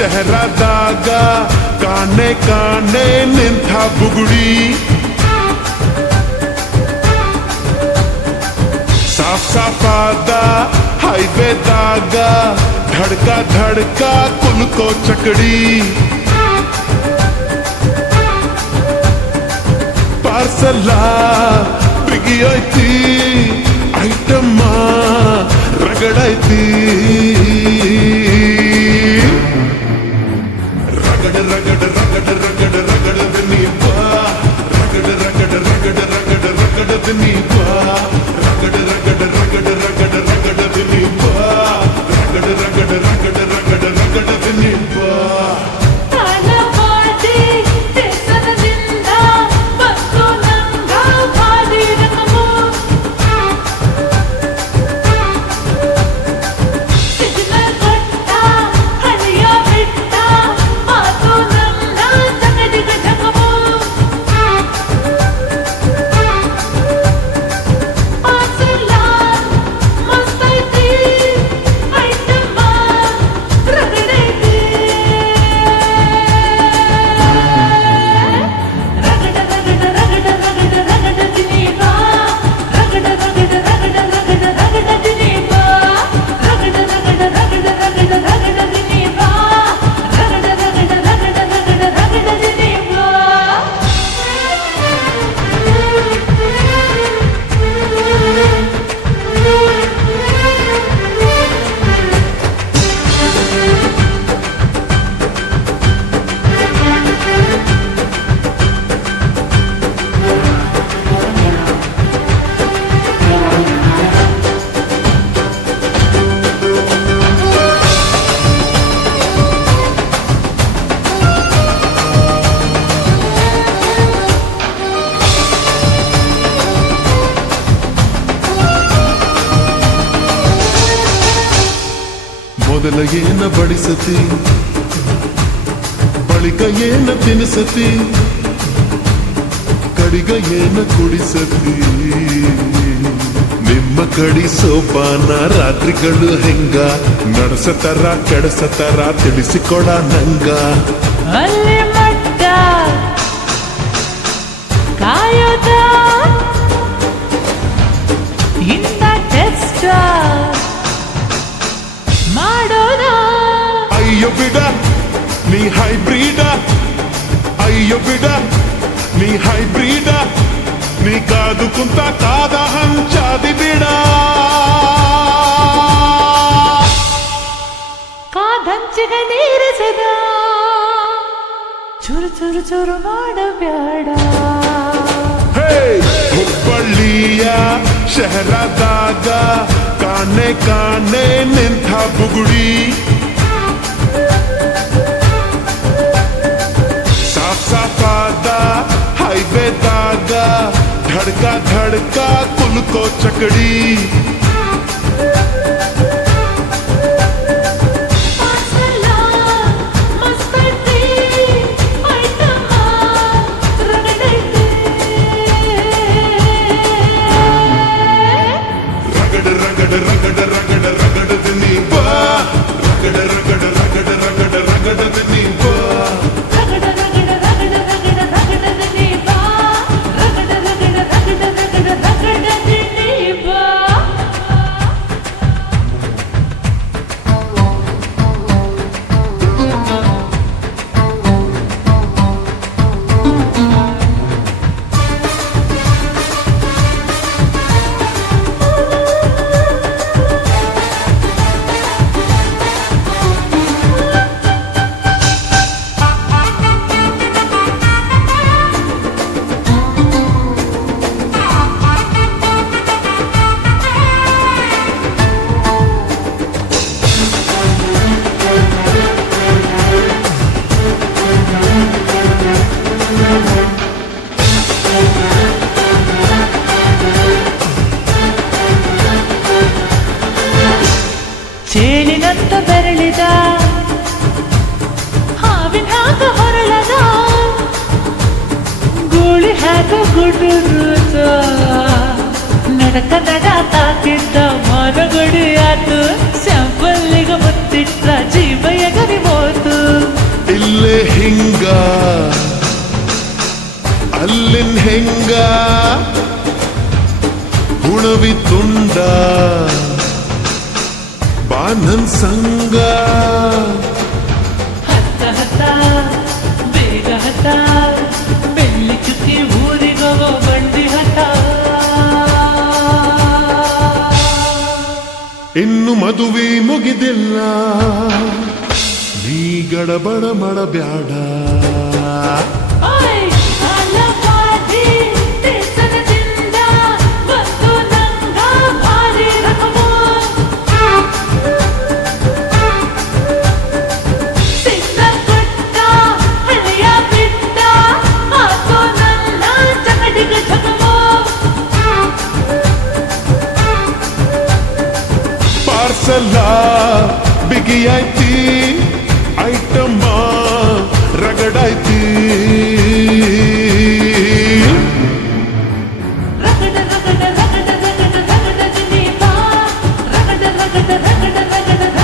ಶಹರದಾಗ ಕಾಣೆ ಕಾಣೆ ನಿಂತ ಬುಗುಡಿ ಸಾಫ್ ಸಾಫಾದ ಹೈವೇದಾಗ ಧಡ್ಕ ಧಡ್ಕ ಕುಲ್ಕೋ ಚಕಡಿ ಪಾರ್ಸಲ ಬಿಗಿಯೈತಿ ಐಟಮ್ಮ ರಗಡೈತಿ ರಗಡ ರಗಡ ರಗಡ ರಗಡ ರಗಡದ ನೀಪ ರಗಡ ರಗಡ ರಗಡ ರಗಡ ರಗಡದ ನೀಪ ರಗಡ ರಗಡ ರಗಡ ರಗಡ ರಗಡದ ನೀಪ ರಗಡ ರಗಡ ರಗಡ ರಗಡ ರಗಡದ ನೀಪ ಮೊದಲ ಏನ ಬಡಿಸತಿ ಬಳಿಕ ಏನ ತಿನಿಸತಿ ಕಡಿಗ ಏನ ಕುಡಿಸತಿ ನಿಮ್ಮ ಕಡಿ ಸೋಪಾನ ರಾತ್ರಿಗಳು ಹೆಂಗ ನಡೆಸತರ ಕೆಡಸತರ ತಿಳಿಸಿಕೊಡ ನಂಗ ಅಲ್ಲಿ ಮಟ್ಟ ಕಾಯೋದ ಇಂದ ಟೆಸ್ಟ್ ಮಾಡೋದ ಅಯ್ಯೋ ಬಿಡ ನೀ ಹೈಬ್ರಿಡ ಅಯ್ಯೋ ಬಿಡ ನೀ ಹೈಬ್ರಿಡ ನೀ ಕಾದು ಕುಂತ ಕಾದ ಹಂಚಾದಿ ಬಿಡ ಕಾದಂಚಿಗೆ ನೀರಿಸಿದ ಚುರು ಚುರು ಚುರು ಮಾಡಬ್ಯಾಡ ಹುಬ್ಬಳ್ಳಿಯ ಶಹರದಾಗ ಕಾಣೆ ಕಾಣೆ ನಿಂತ ಬುಗುಡಿ ಸಾಫ್ ಸಾಫಾದ ಹೈವೇದಾಗ ಧಡ್ಕ ಧಡ್ಕ ಕುಲ್ಕೋ ಚಕಡಿ ಚೇಳಿನಂತ ಬೆರಳಿದ ಹಾವಿನ ಹಾಕ ಹೊರಳದ ಗೂಳಿ ಹಾಕ ಗುಡುರುತ ನಡಕ ನಡ ತಾಕಿದ್ದ ಮರಗಡಿ ಆತು ಸ್ಯಾಂಪಲ್ಲಿಗ ಮುತ್ತಿಟ್ಟ ಜೀವ ಎಗರಿ ಹೋತು ಹಿಂಗ ಅಲ್ಲಿನ್ ಹೆಂಗ ಹುಣವಿ ತುಂಡ ಬಾ ನನ್ ಸಂಗ ಹತ್ತ ಹತ್ತ ಬೇಗ ಹತ್ತ ಬೆಳ್ಳಿ ಚುಕ್ಕಿ ಊರಿಗೋ ಬಂಡಿ ಹತ್ತ ಇನ್ನು ಮದುವೆ ಮುಗಿದಿಲ್ಲ ನೀ ಗಡಬಡ ಮಾಡಬ್ಯಾಡ ಓಯ್ ಆಲಪಾಟಿ ದೇಶದಿಂದ ಬಂದು ನಂಗ ಭಾರಿ ರಕಮು ಸಿಕ್ಕ ಕೊಟ್ಟ ಹಳೆಯ ಬಿಟ್ಟ ಆತೋ ನನ್ನ ಚಕಟಿಗ ಚಕಮು ಪಾರ್ಸಲ ಬಿಗಿಯಾಯ್ತಿ ಐಟಮ್ಮ ರಗಡಾಯ್ತಿ ರಗಡ ರಗಡ ರಗಡ ರಗಡ ರಗಡ ದಿನಿ ಬಾ ರಗಡ ರಗಡ ರಗಡ ರಗಡ